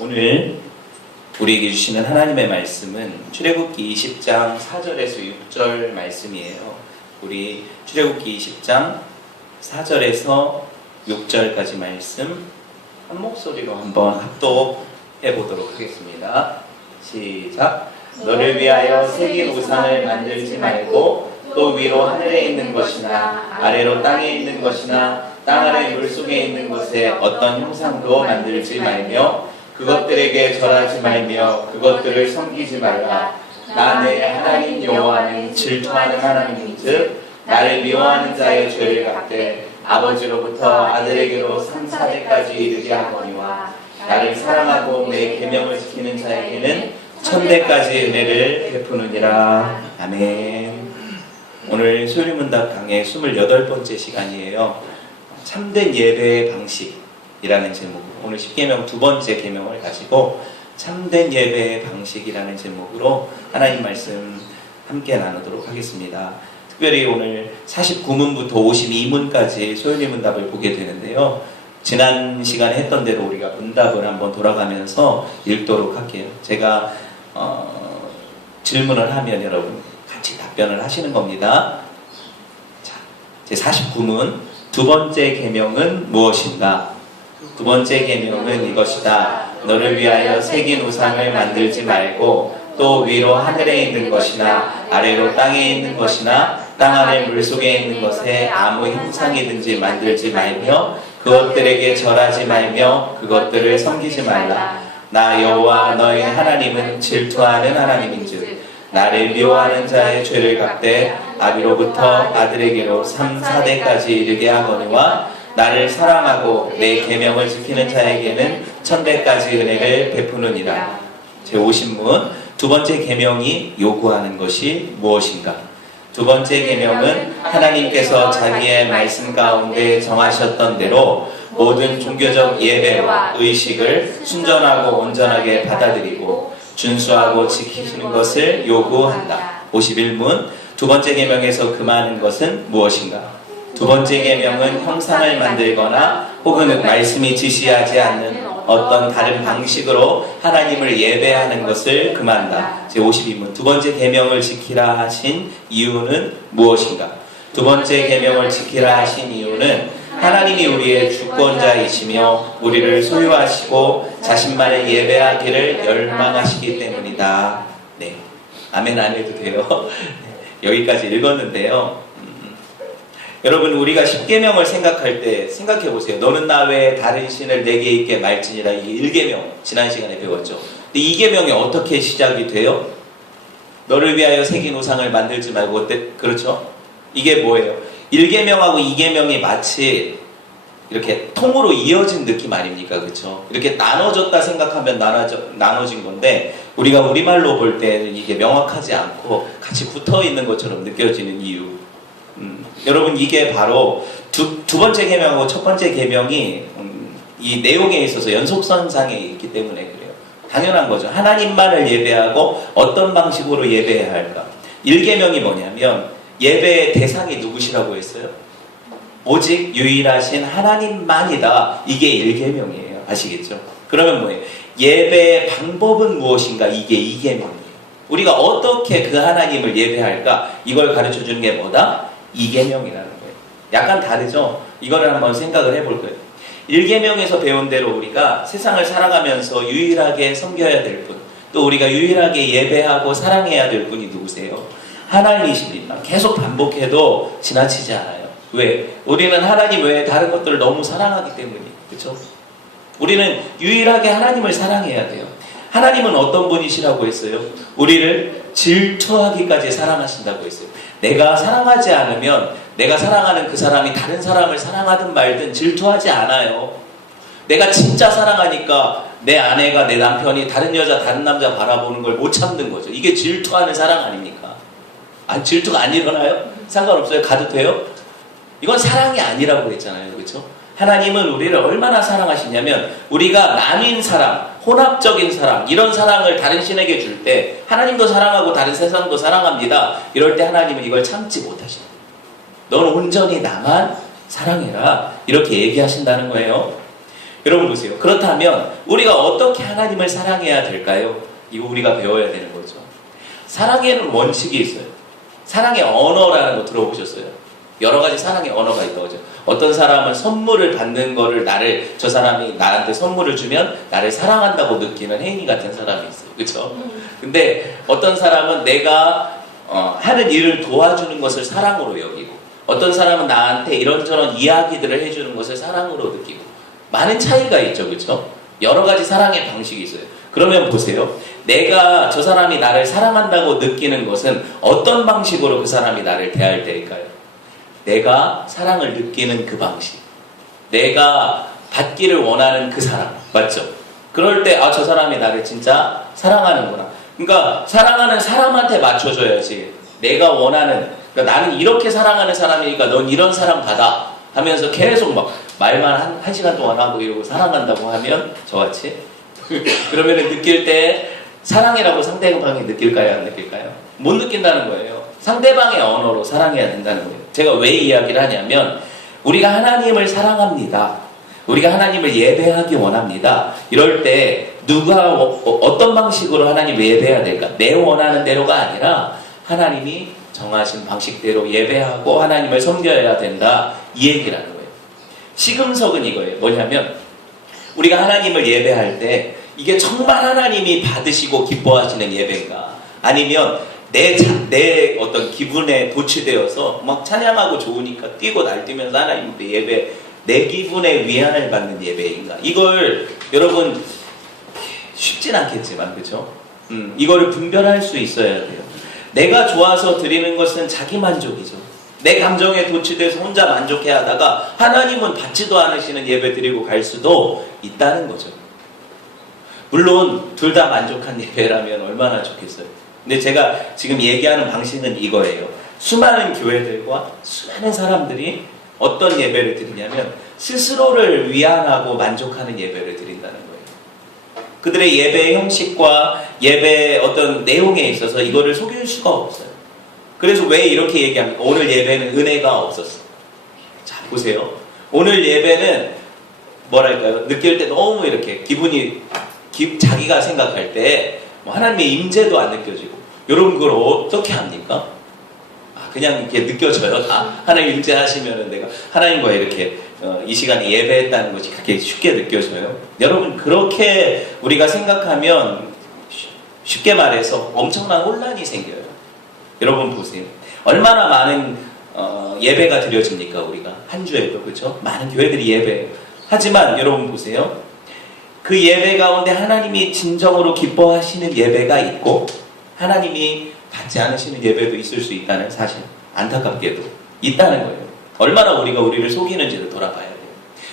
오늘 우리에게 주시는 하나님의 말씀은 출애굽기 20장 4절에서 6절 말씀이에요. 우리 출애굽기 20장 4절에서 6절까지 말씀 한 목소리로 한번 합독해 보도록 하겠습니다. 시작. 너를 위하여 새긴 우상을 만들지 말고 또 위로 하늘에 있는 것이나 아래로 땅에 있는 것이나 땅 아래 물속에 있는 것에 어떤 형상도 만들지 말며 그것들에게 절하지 말며 그것들을 섬기지 말라. 나 내 하나님 여호와는 질투하는 하나님인즉 나를 미워하는 자의 죄를 갚되 아버지로부터 아들에게로 3, 4대까지 이르게 하거니와 나를 사랑하고 내 계명을 지키는 자에게는 1000대까지 은혜를 베푸느니라. 아멘. 오늘 소율문답 강의 28번째 시간이에요. 참된 예배의 방식이라는 제목으로 오늘 10계명 두 번째 계명을 가지고 참된 예배의 방식이라는 제목으로 하나님 말씀 함께 나누도록 하겠습니다. 특별히 오늘 49문부터 52문까지 소율이 문답을 보게 되는데요. 지난 시간에 했던 대로 우리가 문답을 한번 돌아가면서 읽도록 할게요. 제가 질문을 하면 여러분 같이 답변을 하시는 겁니다. 자, 제 49문 두 번째 계명은 무엇인가? 두 번째 계명은 이것이다. 너를 위하여 새긴 우상을 만들지 말고 또 위로 하늘에 있는 것이나 아래로 땅에 있는 것이나 땅 아래 물속에 있는 것에 아무 형상이든지 만들지 말며 그것들에게 절하지 말며 그것들을 섬기지 말라. 나 여호와 너희 하나님은 질투하는 하나님인즉 나를 미워하는 자의 죄를 갚되 아비로부터 아들에게로 3, 4대까지 이르게 하거니와 나를 사랑하고 내 계명을 지키는 자에게는 1000대까지 은혜를 베푸느니라. 제 50문 두 번째 계명이 요구하는 것이 무엇인가? 두 번째 계명은 하나님께서 자기의 말씀 가운데 정하셨던 대로 모든 종교적 예배와 의식을 순전하고 온전하게 받아들이고 준수하고 지키시는 것을 요구한다. 51문 두 번째 계명에서 금하는 것은 무엇인가? 두 번째 계명은 형상을 만들거나 혹은 말씀이 지시하지 않는 어떤 다른 방식으로 하나님을 예배하는 것을 금한다. 제52문 두 번째 계명을 지키라 하신 이유는 무엇인가? 두 번째 계명을 지키라 하신 이유는 하나님이 우리의 주권자이시며 우리를 소유하시고 자신만을 예배하기를 열망하시기 때문이다. 네, 아멘 안 해도 돼요. 여기까지 읽었는데요. 여러분 우리가 10계명을 생각할 때 생각해 보세요. 너는 나 외에 다른 신을 내게 있게 말지니라. 이게 1계명 지난 시간에 배웠죠. 근데 2계명이 어떻게 시작이 돼요? 너를 위하여 새긴 우상을 만들지 말고 어때? 그렇죠? 이게 뭐예요? 1계명하고 2계명이 마치 이렇게 통으로 이어진 느낌 아닙니까? 그렇죠? 이렇게 나눠졌다 생각하면 나눠진 건데 우리가 우리말로 볼 때는 이게 명확하지 않고 같이 붙어 있는 것처럼 느껴지는 이유. 여러분 이게 바로 두 번째 계명하고 첫 번째 계명이 이 내용에 있어서 연속선상에 있기 때문에 그래요. 당연한 거죠. 하나님만을 예배하고 어떤 방식으로 예배해야 할까? 1계명이 뭐냐면 예배의 대상이 누구시라고 했어요? 오직 유일하신 하나님만이다. 이게 1계명이에요. 아시겠죠? 그러면 뭐예요? 예배의 방법은 무엇인가? 이게 2계명이에요. 우리가 어떻게 그 하나님을 예배할까? 이걸 가르쳐주는 게 뭐다? 2계명이라는 거예요. 약간 다르죠? 이거를 한번 생각을 해볼 거예요. 1계명에서 배운 대로 우리가 세상을 살아가면서 유일하게 섬겨야 될 분, 또 우리가 유일하게 예배하고 사랑해야 될 분이 누구세요? 하나님이십니다. 계속 반복해도 지나치지 않아요. 왜? 우리는 하나님 외에 다른 것들을 너무 사랑하기 때문이에요. 그렇죠? 우리는 유일하게 하나님을 사랑해야 돼요. 하나님은 어떤 분이시라고 했어요? 우리를 질투하기까지 사랑하신다고 했어요. 내가 사랑하지 않으면 내가 사랑하는 그 사람이 다른 사람을 사랑하든 말든 질투하지 않아요. 내가 진짜 사랑하니까 내 아내가 내 남편이 다른 여자 다른 남자 바라보는 걸 못 참는 거죠. 이게 질투하는 사랑 아닙니까? 질투가 안 일어나요? 상관없어요. 가도 돼요? 이건 사랑이 아니라고 했잖아요. 그렇죠? 하나님은 우리를 얼마나 사랑하시냐면 우리가 나뉜 사랑, 혼합적인 사랑, 이런 사랑을 다른 신에게 줄 때 하나님도 사랑하고 다른 세상도 사랑합니다. 이럴 때 하나님은 이걸 참지 못하십니다. 넌 온전히 나만 사랑해라. 이렇게 얘기하신다는 거예요. 여러분 보세요. 그렇다면 우리가 어떻게 하나님을 사랑해야 될까요? 이거 우리가 배워야 되는 거죠. 사랑에는 원칙이 있어요. 사랑의 언어라는 거 들어보셨어요? 여러 가지 사랑의 언어가 있다고 하죠. 어떤 사람은 선물을 받는 거를 저 사람이 나한테 선물을 주면 나를 사랑한다고 느끼는 혜인이 같은 사람이 있어요. 그렇죠? 근데 어떤 사람은 내가 하는 일을 도와주는 것을 사랑으로 여기고, 어떤 사람은 나한테 이런저런 이야기들을 해주는 것을 사랑으로 느끼고, 많은 차이가 있죠. 그렇죠? 여러 가지 사랑의 방식이 있어요. 그러면 보세요. 내가 저 사람이 나를 사랑한다고 느끼는 것은 어떤 방식으로 그 사람이 나를 대할 때일까요? 내가 사랑을 느끼는 그 방식, 내가 받기를 원하는 그 사랑, 맞죠? 그럴 때 저 사람이 나를 진짜 사랑하는구나. 그러니까 사랑하는 사람한테 맞춰줘야지. 내가 원하는, 그러니까 나는 이렇게 사랑하는 사람이니까 넌 이런 사랑 받아 하면서 계속 막 말만 한 시간 동안 하고 이러고 사랑한다고 하면 저같이 그러면 느낄 때 사랑이라고 상대방이 느낄까요? 안 느낄까요? 못 느낀다는 거예요. 상대방의 언어로 사랑해야 된다는 거예요. 제가 왜 이야기를 하냐면, 우리가 하나님을 사랑합니다. 우리가 하나님을 예배하기 원합니다. 이럴 때 누가 어떤 방식으로 하나님을 예배해야 될까? 내 원하는 대로가 아니라 하나님이 정하신 방식대로 예배하고 하나님을 섬겨야 된다. 이 얘기라는 거예요. 시금석은 이거예요. 뭐냐면 우리가 하나님을 예배할 때 이게 정말 하나님이 받으시고 기뻐하시는 예배인가? 아니면 내 어떤 기분에 도취되어서 막 찬양하고 좋으니까 뛰고 날뛰면서 하나님 예배, 내 기분에 위안을 받는 예배인가? 이걸 여러분 쉽진 않겠지만, 그렇죠? 이거를 분별할 수 있어야 돼요. 내가 좋아서 드리는 것은 자기 만족이죠. 내 감정에 도취돼서 혼자 만족해 하다가 하나님은 받지도 않으시는 예배 드리고 갈 수도 있다는 거죠. 물론 둘 다 만족한 예배라면 얼마나 좋겠어요. 근데 제가 지금 얘기하는 방식은 이거예요. 수많은 교회들과 수많은 사람들이 어떤 예배를 드리냐면 스스로를 위안하고 만족하는 예배를 드린다는 거예요. 그들의 예배의 형식과 예배의 어떤 내용에 있어서 이거를 속일 수가 없어요. 그래서 왜 이렇게 얘기합니까? 오늘 예배는 은혜가 없었어. 자, 보세요. 오늘 예배는 뭐랄까요? 느낄 때 너무 이렇게 기분이 자기가 생각할 때 하나님의 임재도 안 느껴지고, 여러분 그걸 어떻게 합니까? 그냥 이렇게 느껴져요. 하나님 임재하시면은 내가 하나님과 이렇게 이 시간에 예배했다는 것이 그렇게 쉽게 느껴져요. 여러분 그렇게 우리가 생각하면 쉽게 말해서 엄청난 혼란이 생겨요. 여러분 보세요. 얼마나 많은 예배가 드려집니까? 우리가 한 주에도, 그렇죠? 많은 교회들이 예배해요. 하지만 여러분 보세요. 그 예배 가운데 하나님이 진정으로 기뻐하시는 예배가 있고 하나님이 받지 않으시는 예배도 있을 수 있다는 사실, 안타깝게도 있다는 거예요. 얼마나 우리가 우리를 속이는지를 돌아봐야 돼요.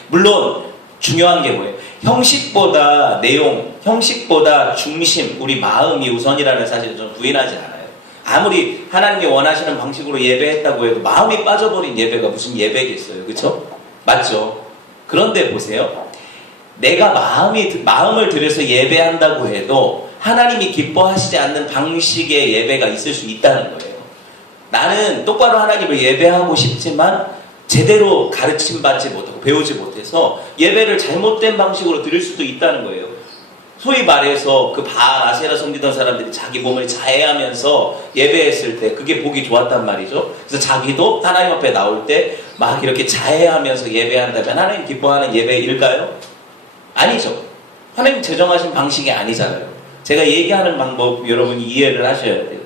물론 중요한 게 뭐예요? 형식보다 내용, 형식보다 중심, 우리 마음이 우선이라는 사실을 저는 부인하지 않아요. 아무리 하나님이 원하시는 방식으로 예배했다고 해도 마음이 빠져버린 예배가 무슨 예배겠어요. 그렇죠? 맞죠? 그런데 보세요. 내가 마음을 들여서 예배한다고 해도 하나님이 기뻐하시지 않는 방식의 예배가 있을 수 있다는 거예요. 나는 똑바로 하나님을 예배하고 싶지만 제대로 가르침받지 못하고 배우지 못해서 예배를 잘못된 방식으로 드릴 수도 있다는 거예요. 소위 말해서 그 바알 아세라 섬기던 사람들이 자기 몸을 자해하면서 예배했을 때 그게 보기 좋았단 말이죠. 그래서 자기도 하나님 앞에 나올 때 막 이렇게 자해하면서 예배한다면 하나님 기뻐하는 예배일까요? 아니죠. 하나님 제정하신 방식이 아니잖아요. 제가 얘기하는 방법 여러분이 이해를 하셔야 돼요.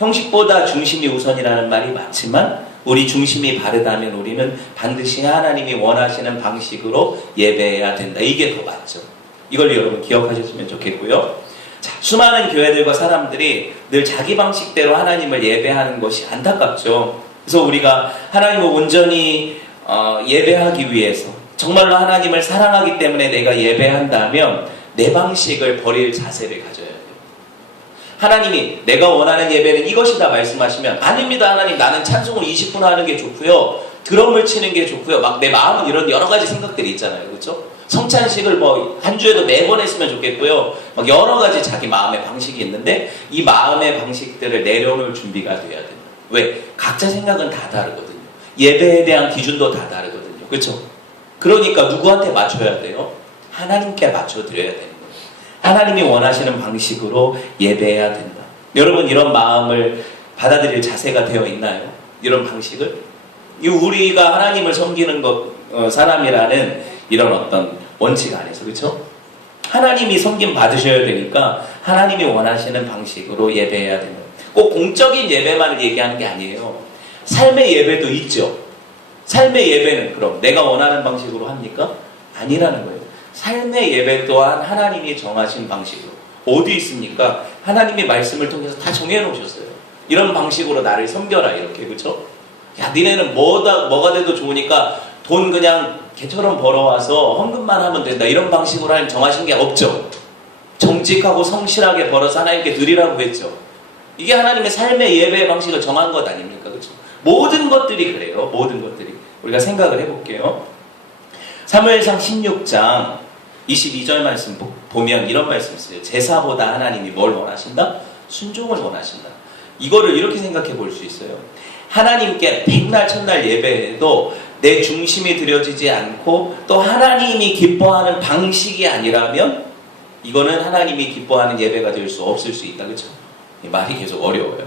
형식보다 중심이 우선이라는 말이 맞지만 우리 중심이 바르다면 우리는 반드시 하나님이 원하시는 방식으로 예배해야 된다. 이게 더 맞죠. 이걸 여러분 기억하셨으면 좋겠고요. 자, 수많은 교회들과 사람들이 늘 자기 방식대로 하나님을 예배하는 것이 안타깝죠. 그래서 우리가 하나님을 온전히 예배하기 위해서 정말로 하나님을 사랑하기 때문에 내가 예배한다면 내 방식을 버릴 자세를 가져야 돼요. 하나님이 내가 원하는 예배는 이것이다 말씀하시면 아닙니다. 하나님, 나는 찬송을 20분 하는 게 좋고요. 드럼을 치는 게 좋고요. 막 내 마음은 이런 여러 가지 생각들이 있잖아요. 그렇죠? 성찬식을 뭐 한 주에도 매번 했으면 좋겠고요. 막 여러 가지 자기 마음의 방식이 있는데 이 마음의 방식들을 내려놓을 준비가 돼야 돼요. 왜? 각자 생각은 다 다르거든요. 예배에 대한 기준도 다 다르거든요. 그렇죠? 그러니까 누구한테 맞춰야 돼요? 하나님께 맞춰드려야 되는 거예요. 하나님이 원하시는 방식으로 예배해야 된다. 여러분 이런 마음을 받아들일 자세가 되어 있나요? 이런 방식을? 우리가 하나님을 섬기는 사람이라는 이런 어떤 원칙 안에서, 그렇죠? 하나님이 섬김 받으셔야 되니까 하나님이 원하시는 방식으로 예배해야 된다. 꼭 공적인 예배만을 얘기하는 게 아니에요. 삶의 예배도 있죠. 삶의 예배는 그럼 내가 원하는 방식으로 합니까? 아니라는 거예요. 삶의 예배 또한 하나님이 정하신 방식으로. 어디 있습니까? 하나님의 말씀을 통해서 다 정해놓으셨어요. 이런 방식으로 나를 섬겨라, 이렇게. 그렇죠? 야, 니네는 뭐가 돼도 좋으니까 돈 그냥 개처럼 벌어와서 헌금만 하면 된다. 이런 방식으로 하나님 정하신 게 없죠. 정직하고 성실하게 벌어서 하나님께 드리라고 했죠. 이게 하나님의 삶의 예배의 방식을 정한 것 아닙니까? 그렇죠? 모든 것들이 그래요. 모든 것들이. 우리가 생각을 해볼게요. 사무엘상 16장 22절 말씀 보면 이런 말씀 있어요. 제사보다 하나님이 뭘 원하신다? 순종을 원하신다. 이거를 이렇게 생각해 볼 수 있어요. 하나님께 백날 첫날 예배해도 내 중심이 들여지지 않고 또 하나님이 기뻐하는 방식이 아니라면 이거는 하나님이 기뻐하는 예배가 될 수 없을 수 있다. 그렇죠? 말이 계속 어려워요.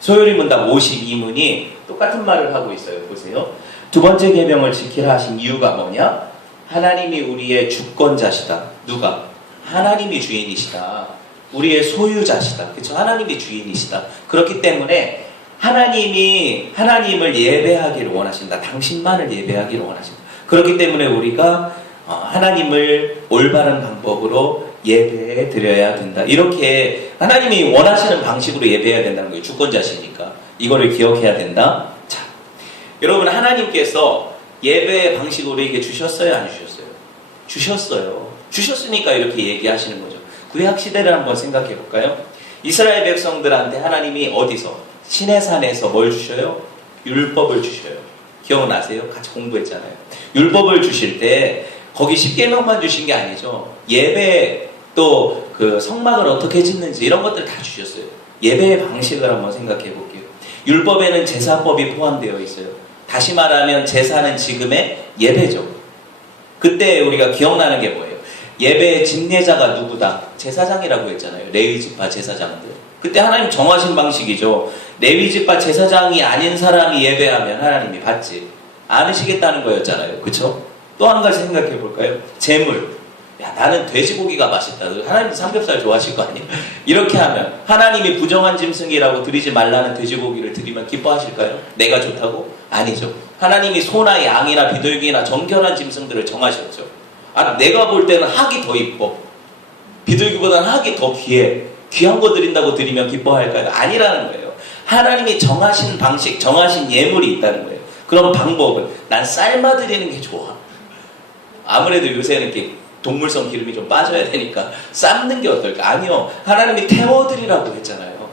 소요리 문답 52문이 똑같은 말을 하고 있어요. 보세요. 두 번째 계명을 지키라 하신 이유가 뭐냐? 하나님이 우리의 주권자시다. 누가? 하나님이 주인이시다. 우리의 소유자시다. 그렇죠? 하나님이 주인이시다. 그렇기 때문에 하나님을 예배하기를 원하신다. 당신만을 예배하기를 원하신다. 그렇기 때문에 우리가 하나님을 올바른 방법으로 예배해 드려야 된다. 이렇게 하나님이 원하시는 방식으로 예배해야 된다는 거예요. 주권자시니까. 이거를 기억해야 된다. 자, 여러분 하나님께서 예배의 방식으로 이게 주셨어요? 안 주셨어요? 주셨어요. 주셨으니까 이렇게 얘기하시는 거죠. 구약시대를 한번 생각해 볼까요? 이스라엘 백성들한테 하나님이 어디서? 시내산에서 뭘 주셔요? 율법을 주셔요. 기억나세요? 같이 공부했잖아요. 율법을 주실 때 거기 10계명만 주신 게 아니죠. 예배 또 그 성막을 어떻게 짓는지 이런 것들 다 주셨어요. 예배의 방식을 한번 생각해 볼게요. 율법에는 제사법이 포함되어 있어요. 다시 말하면 제사는 지금의 예배죠. 그때 우리가 기억나는 게 뭐예요? 예배의 집례자가 누구다? 제사장이라고 했잖아요. 레위지파 제사장들. 그때 하나님 정하신 방식이죠. 레위지파 제사장이 아닌 사람이 예배하면 하나님이 받지 않으시겠다는 거였잖아요. 그쵸? 또 한 가지 생각해 볼까요? 재물. 야, 나는 돼지고기가 맛있다. 하나님 삼겹살 좋아하실 거 아니에요? 이렇게 하면 하나님이 부정한 짐승이라고 드리지 말라는 돼지고기를 드리면 기뻐하실까요? 내가 좋다고? 아니죠. 하나님이 소나 양이나 비둘기나 정결한 짐승들을 정하셨죠. 내가 볼 때는 학이 더 이뻐. 비둘기보다는 학이 더 귀해. 귀한 거 드린다고 드리면 기뻐할까요? 아니라는 거예요. 하나님이 정하신 방식, 정하신 예물이 있다는 거예요. 그런 방법은 난 삶아 드리는 게 좋아. 아무래도 요새는 이렇게 동물성 기름이 좀 빠져야 되니까 삶는 게 어떨까? 아니요. 하나님이 태워드리라고 했잖아요.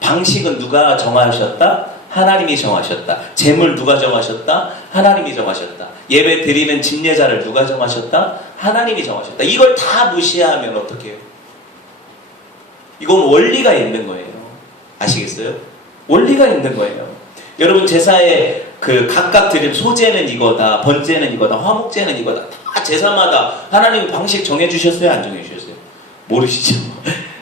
방식은 누가 정하셨다? 하나님이 정하셨다. 재물 누가 정하셨다? 하나님이 정하셨다. 예배 드리는 집례자를 누가 정하셨다? 하나님이 정하셨다. 이걸 다 무시하면 어떻게 해요? 이건 원리가 있는 거예요. 아시겠어요? 원리가 있는 거예요. 여러분 제사에 그 각각 드린 소제는 이거다, 번제는 이거다, 화목제는 이거다. 다 제사마다 하나님 방식 정해주셨어요? 안 정해주셨어요? 모르시죠?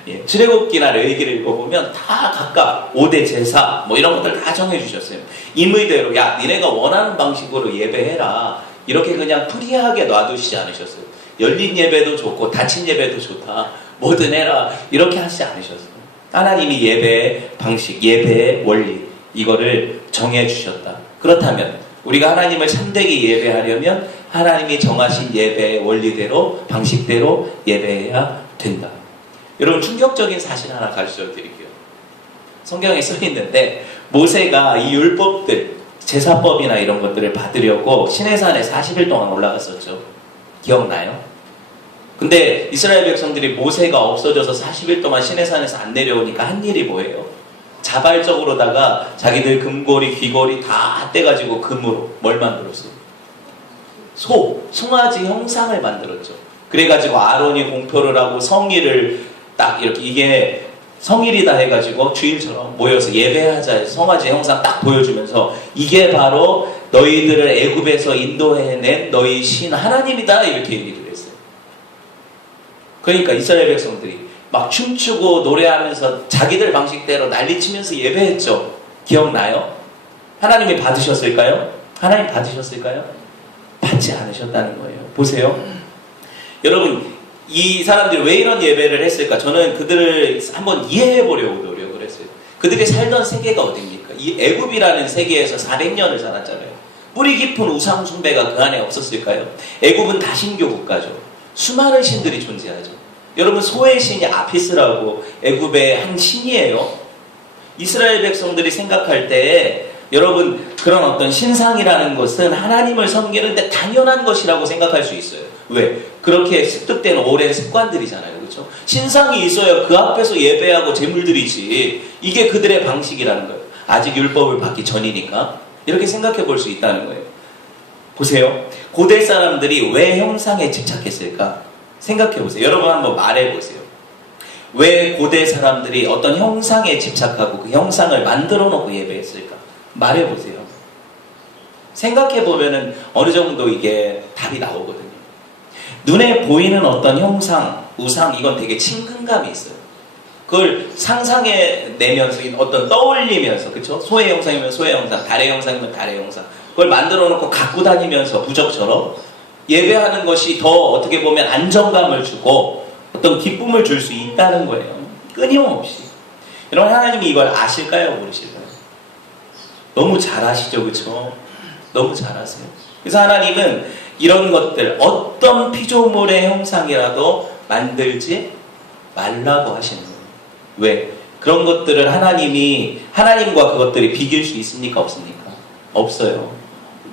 예, 출애굽기나 레위기를 읽어보면 다 각각 5대 제사 뭐 이런 것들 다 정해주셨어요. 임의대로 야 니네가 원하는 방식으로 예배해라. 이렇게 그냥 프리하게 놔두시지 않으셨어요. 열린 예배도 좋고 닫힌 예배도 좋다. 뭐든 해라. 이렇게 하시지 않으셨어요. 하나님이 예배의 방식, 예배의 원리 이거를 정해주셨다. 그렇다면 우리가 하나님을 참되게 예배하려면 하나님이 정하신 예배의 원리대로 방식대로 예배해야 된다. 여러분 충격적인 사실 하나 가르쳐 드릴게요. 성경에 써 있는데 모세가 이 율법들, 제사법이나 이런 것들을 받으려고 시내산에 40일 동안 올라갔었죠. 기억나요? 근데 이스라엘 백성들이 모세가 없어져서 40일 동안 시내산에서 안 내려오니까 한 일이 뭐예요? 자발적으로다가 자기들 금고리, 귀걸이 다 떼가지고 금으로 뭘 만들었어요? 송아지 형상을 만들었죠. 그래가지고 아론이 공표를 하고 성일을 딱 이렇게 이게 성일이다 해가지고 주일처럼 모여서 예배하자 해서 송아지 형상 딱 보여주면서 이게 바로 너희들을 애굽에서 인도해낸 너희 신 하나님이다 이렇게 얘기를 했어요. 그러니까 이스라엘 백성들이 막 춤추고 노래하면서 자기들 방식대로 난리치면서 예배했죠. 기억나요? 하나님이 받으셨을까요? 하나님 받으셨을까요? 받지 않으셨다는 거예요. 보세요. 여러분, 이 사람들이 왜 이런 예배를 했을까? 저는 그들을 한번 이해해 보려고 노력을 했어요. 그들이 살던 세계가 어딥니까? 이 애굽이라는 세계에서 400년을 살았잖아요. 뿌리 깊은 우상 숭배가 그 안에 없었을까요? 애굽은 다신교 국가죠. 수많은 신들이 존재하죠. 여러분, 소의 신이 아피스라고 애굽의 한 신이에요. 이스라엘 백성들이 생각할 때 여러분, 그런 어떤 신상이라는 것은 하나님을 섬기는데 당연한 것이라고 생각할 수 있어요. 왜? 그렇게 습득된 오랜 습관들이잖아요. 그렇죠? 신상이 있어야 그 앞에서 예배하고 제물 드리지. 이게 그들의 방식이라는 거예요. 아직 율법을 받기 전이니까 이렇게 생각해 볼 수 있다는 거예요. 보세요. 고대 사람들이 왜 형상에 집착했을까? 생각해 보세요. 여러분 한번 말해 보세요. 왜 고대 사람들이 어떤 형상에 집착하고 그 형상을 만들어 놓고 예배했을까? 말해 보세요. 생각해 보면은 어느 정도 이게 답이 나오거든요. 눈에 보이는 어떤 형상, 우상, 이건 되게 친근감이 있어요. 그걸 상상해 내면서 어떤 떠올리면서, 그쵸? 소의 형상이면 소의 형상, 달의 형상이면 달의 형상, 그걸 만들어 놓고 갖고 다니면서 부적처럼 예배하는 것이 더 어떻게 보면 안정감을 주고 어떤 기쁨을 줄 수 있다는 거예요. 끊임없이. 여러분, 하나님이 이걸 아실까요? 모르실까요? 너무 잘 아시죠? 그쵸? 너무 잘 아세요. 그래서 하나님은 이런 것들, 어떤 피조물의 형상이라도 만들지 말라고 하시는 거예요. 왜? 그런 것들을 하나님과 그것들이 비길 수 있습니까? 없습니까? 없어요.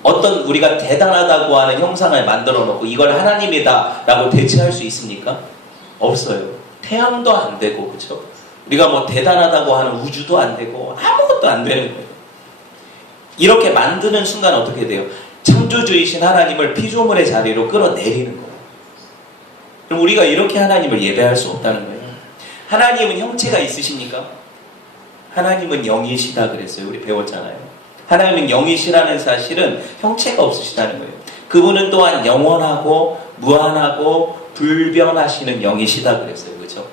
어떤 우리가 대단하다고 하는 형상을 만들어 놓고 이걸 하나님이다 라고 대체할 수 있습니까? 없어요. 태양도 안 되고, 그쵸? 우리가 뭐 대단하다고 하는 우주도 안 되고 아무것도 안 되는 거예요. 이렇게 만드는 순간 어떻게 돼요? 창조주이신 하나님을 피조물의 자리로 끌어내리는 거예요. 그럼 우리가 이렇게 하나님을 예배할 수 없다는 거예요. 하나님은 형체가 있으십니까? 하나님은 영이시다 그랬어요. 우리 배웠잖아요. 하나님은 영이시라는 사실은 형체가 없으시다는 거예요. 그분은 또한 영원하고 무한하고 불변하시는 영이시다 그랬어요. 그렇죠?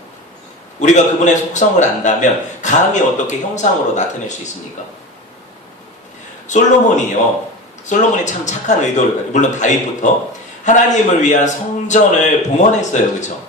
우리가 그분의 속성을 안다면 감히 어떻게 형상으로 나타낼 수 있습니까? 솔로몬이 참 착한 의도를, 물론 다윗부터 하나님을 위한 성전을 봉헌했어요. 그렇죠?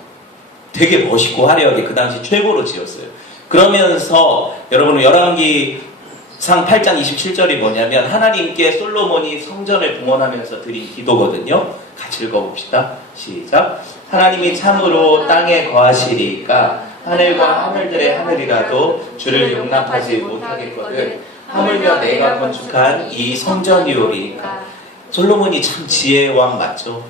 되게 멋있고 화려하게 그 당시 최고로 지었어요. 그러면서 여러분 열왕기상 8장 27절이 뭐냐면 하나님께 솔로몬이 성전을 봉헌하면서 드린 기도거든요. 같이 읽어봅시다. 시작. 하나님이 참으로 땅에 거하시리까 하늘과 하늘들의 하늘이라도 주를 용납하지 못하겠거든 하물며 내가 건축한 이 성전이오리까. 솔로몬이 참 지혜왕 맞죠?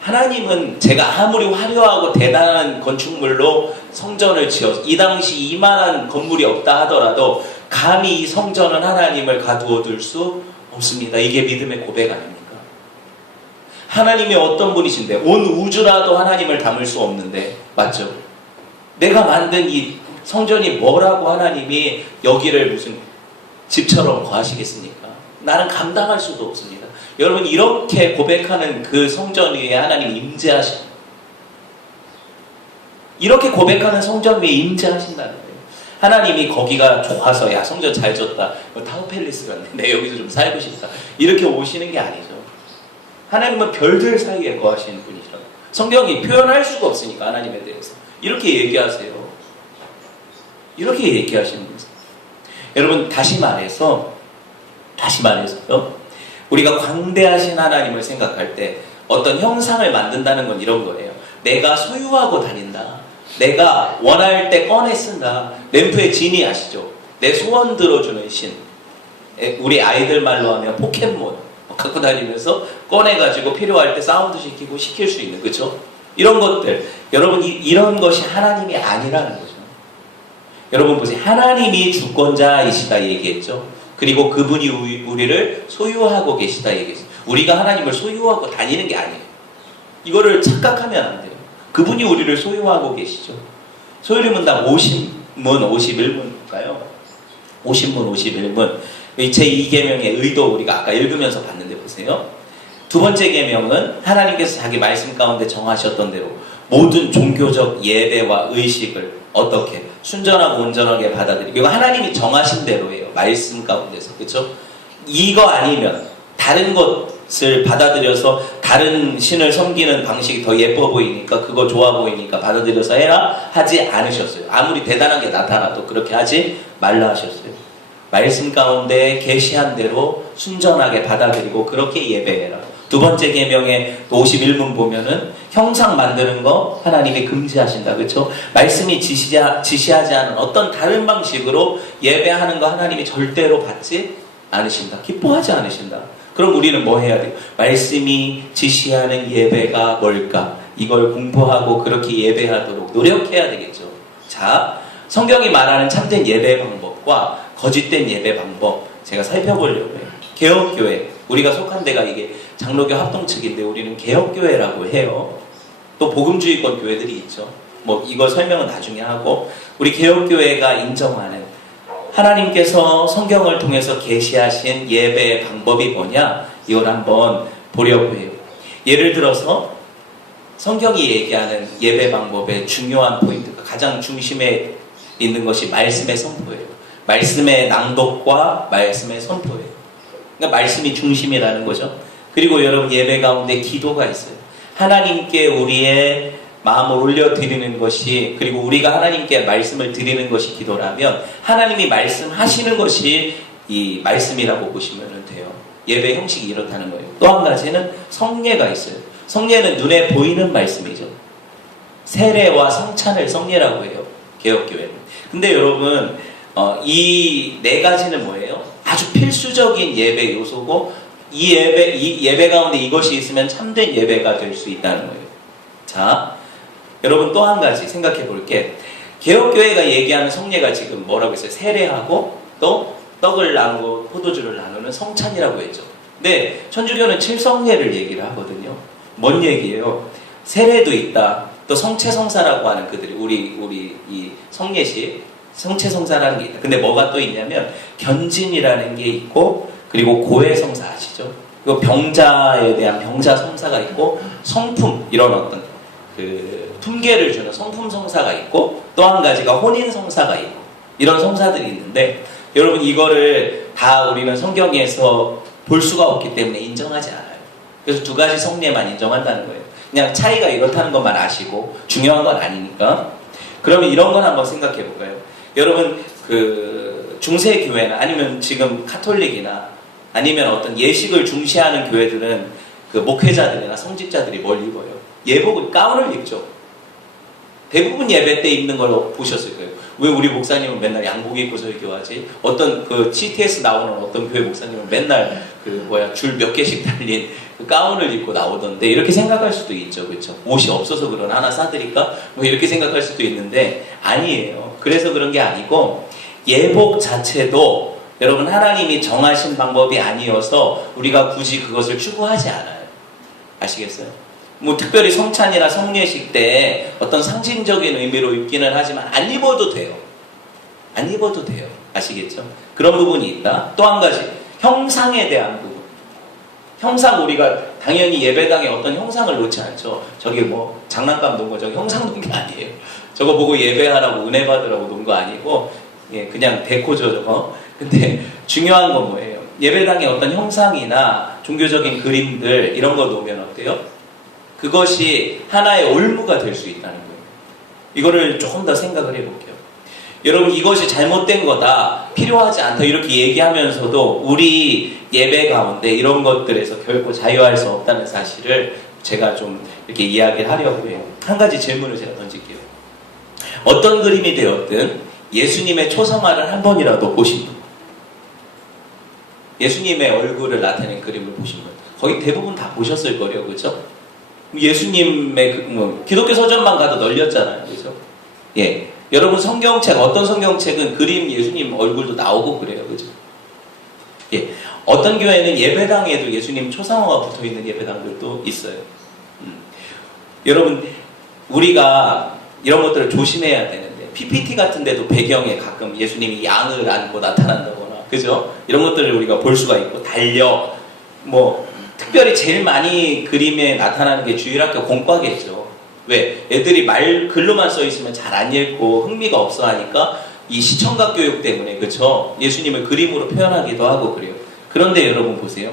하나님은 제가 아무리 화려하고 대단한 건축물로 성전을 지어서 이 당시 이만한 건물이 없다 하더라도 감히 이 성전은 하나님을 가두어 둘 수 없습니다. 이게 믿음의 고백 아닙니까? 하나님이 어떤 분이신데 온 우주라도 하나님을 담을 수 없는데 맞죠? 내가 만든 이 성전이 뭐라고 하나님이 여기를 무슨 집처럼 거하시겠습니까? 나는 감당할 수도 없습니다. 여러분 이렇게 고백하는 그 성전 위에 하나님 임재하십니다. 이렇게 고백하는 성전 위에 임재하신다는 거예요. 하나님이 거기가 좋아서 야 성전 잘 졌다. 타워팰리스 같네. 내 여기서 좀 살고 싶다. 이렇게 오시는 게 아니죠. 하나님은 별들 사이에 거하시는 분이죠. 성경이 표현할 수가 없으니까 하나님에 대해서 이렇게 얘기하세요. 이렇게 얘기하시는 거예요. 여러분 다시 말해서요. 우리가 광대하신 하나님을 생각할 때 어떤 형상을 만든다는 건 이런 거예요. 내가 소유하고 다닌다. 내가 원할 때 꺼내 쓴다. 램프의 지니 아시죠? 내 소원 들어주는 신. 우리 아이들 말로 하면 포켓몬 갖고 다니면서 꺼내가지고 필요할 때 사운드 시킬 수 있는, 그렇죠? 이런 것들, 여러분 이런 것이 하나님이 아니라는 거죠. 여러분 보세요. 하나님이 주권자이시다 얘기했죠. 그리고 그분이 우리를 소유하고 계시다 얘기했어요. 우리가 하나님을 소유하고 다니는 게 아니에요. 이거를 착각하면 안 돼요. 그분이 우리를 소유하고 계시죠. 소유문당 50문 51문일까요? 50문 51문. 제2계명의 의도 우리가 아까 읽으면서 봤는데 보세요. 두 번째 계명은 하나님께서 자기 말씀 가운데 정하셨던 대로 모든 종교적 예배와 의식을 어떻게 순전하고 온전하게 받아들이고, 이거 하나님이 정하신 대로예요. 말씀 가운데서. 그렇죠? 이거 아니면 다른 것을 받아들여서 다른 신을 섬기는 방식이 더 예뻐 보이니까, 그거 좋아 보이니까 받아들여서 해라 하지 않으셨어요. 아무리 대단한 게 나타나도 그렇게 하지 말라 하셨어요. 말씀 가운데 계시한 대로 순전하게 받아들이고 그렇게 예배해라. 두 번째 계명의 51문 보면은 형상 만드는 거 하나님이 금지하신다. 그렇죠? 말씀이 지시하지 않은 어떤 다른 방식으로 예배하는 거 하나님이 절대로 받지 않으신다. 기뻐하지 않으신다. 그럼 우리는 뭐 해야 돼요? 말씀이 지시하는 예배가 뭘까? 이걸 공부하고 그렇게 예배하도록 노력해야 되겠죠. 자, 성경이 말하는 참된 예배 방법과 거짓된 예배 방법 제가 살펴보려고 해요. 개혁교회, 우리가 속한 데가 이게 장로교 합동 측인데 우리는 개혁교회라고 해요. 또 복음주의권 교회들이 있죠. 뭐 이거 설명은 나중에 하고, 우리 개혁교회가 인정하는 하나님께서 성경을 통해서 계시하신 예배의 방법이 뭐냐, 이걸 한번 보려고 해요. 예를 들어서 성경이 얘기하는 예배 방법의 중요한 포인트가, 가장 중심에 있는 것이 말씀의 선포예요. 말씀의 낭독과 말씀의 선포예요. 그러니까 말씀이 중심이라는 거죠. 그리고 여러분, 예배 가운데 기도가 있어요. 하나님께 우리의 마음을 올려드리는 것이, 그리고 우리가 하나님께 말씀을 드리는 것이 기도라면 하나님이 말씀하시는 것이 이 말씀이라고 보시면 돼요. 예배 형식이 이렇다는 거예요. 또 한 가지는 성례가 있어요. 성례는 눈에 보이는 말씀이죠. 세례와 성찬을 성례라고 해요. 개혁교회는. 근데 여러분, 이 네 가지는 뭐예요? 아주 필수적인 예배 요소고, 이 예배 가운데 이것이 있으면 참된 예배가 될 수 있다는 거예요. 자, 여러분 또 한 가지 생각해 볼게. 개혁교회가 얘기하는 성례가 지금 뭐라고 했어요? 세례하고 또 떡을 나누고 포도주를 나누는 성찬이라고 했죠. 근데 천주교는 칠성례를 얘기를 하거든요. 뭔 얘기예요? 세례도 있다. 또 성체성사라고 하는 그들이 우리 이 성례식 성체성사라는 게 있다. 근데 뭐가 또 있냐면 견진이라는 게 있고, 그리고 고해성사 아시죠? 그리고 병자에 대한 병자성사가 있고, 성품 이런 어떤 그 품계를 주는 성품성사가 있고, 또 한 가지가 혼인성사가 있고, 이런 성사들이 있는데, 여러분 이거를 다 우리는 성경에서 볼 수가 없기 때문에 인정하지 않아요. 그래서 두 가지 성례만 인정한다는 거예요. 그냥 차이가 이렇다는 것만 아시고, 중요한 건 아니니까. 그러면 이런 건 한번 생각해 볼까요? 여러분, 그 중세교회나 아니면 지금 카톨릭이나 아니면 어떤 예식을 중시하는 교회들은 그 목회자들이나 성직자들이 뭘 입어요? 예복을, 가운을 입죠. 대부분 예배 때 입는 걸 보셨을 거예요. 왜 우리 목사님은 맨날 양복 입고 설교하지? 어떤 그 CTS 나오는 어떤 교회 목사님은 맨날 줄 몇 개씩 달린 그 가운을 입고 나오던데, 이렇게 생각할 수도 있죠. 그렇죠? 옷이 없어서 그러나 하나 사드릴까? 뭐 이렇게 생각할 수도 있는데 아니에요. 그래서 그런 게 아니고, 예복 자체도 여러분 하나님이 정하신 방법이 아니어서 우리가 굳이 그것을 추구하지 않아요. 아시겠어요? 뭐 특별히 성찬이나 성례식 때 어떤 상징적인 의미로 입기는 하지만 안 입어도 돼요. 안 입어도 돼요. 아시겠죠? 그런 부분이 있다. 또 한 가지, 형상에 대한 부분. 형상, 우리가 당연히 예배당에 어떤 형상을 놓지 않죠. 저기 뭐 장난감 놓은 거 저기 형상 놓은 게 아니에요. 저거 보고 예배하라고 은혜 받으라고 놓은 거 아니고, 예, 그냥 데코죠 저거. 근데 중요한 건 뭐예요? 예배당에 어떤 형상이나 종교적인 그림들 이런 거 놓으면 어때요? 그것이 하나의 올무가 될 수 있다는 거예요. 이거를 조금 더 생각을 해볼게요. 여러분, 이것이 잘못된 거다, 필요하지 않다 이렇게 얘기하면서도 우리 예배 가운데 이런 것들에서 결코 자유할 수 없다는 사실을 제가 좀 이렇게 이야기를 하려고 해요. 한 가지 질문을 제가 던질게요. 어떤 그림이 되었든 예수님의 초상화를 한 번이라도 보신 분, 예수님의 얼굴을 나타낸 그림을 보신 분, 거의 대부분 다 보셨을 거예요. 그렇죠? 예수님의 기독교 서점만 가도 널렸잖아요. 그렇죠? 예. 여러분 성경책, 어떤 성경책은 그림 예수님 얼굴도 나오고 그래요. 그렇죠? 예. 어떤 교회는 예배당에도 예수님 초상화가 붙어있는 예배당들도 있어요. 여러분, 우리가 이런 것들을 조심해야 되는데, PPT 같은 데도 배경에 가끔 예수님이 양을 안고 나타난다거나 그죠? 이런 것들을 우리가 볼 수가 있고, 달력, 뭐 특별히 제일 많이 그림에 나타나는 게 주일학교 공과겠죠. 왜? 애들이 글로만 써 있으면 잘 안 읽고 흥미가 없어 하니까 이 시청각 교육 때문에, 그쵸? 예수님을 그림으로 표현하기도 하고 그래요. 그런데 여러분 보세요.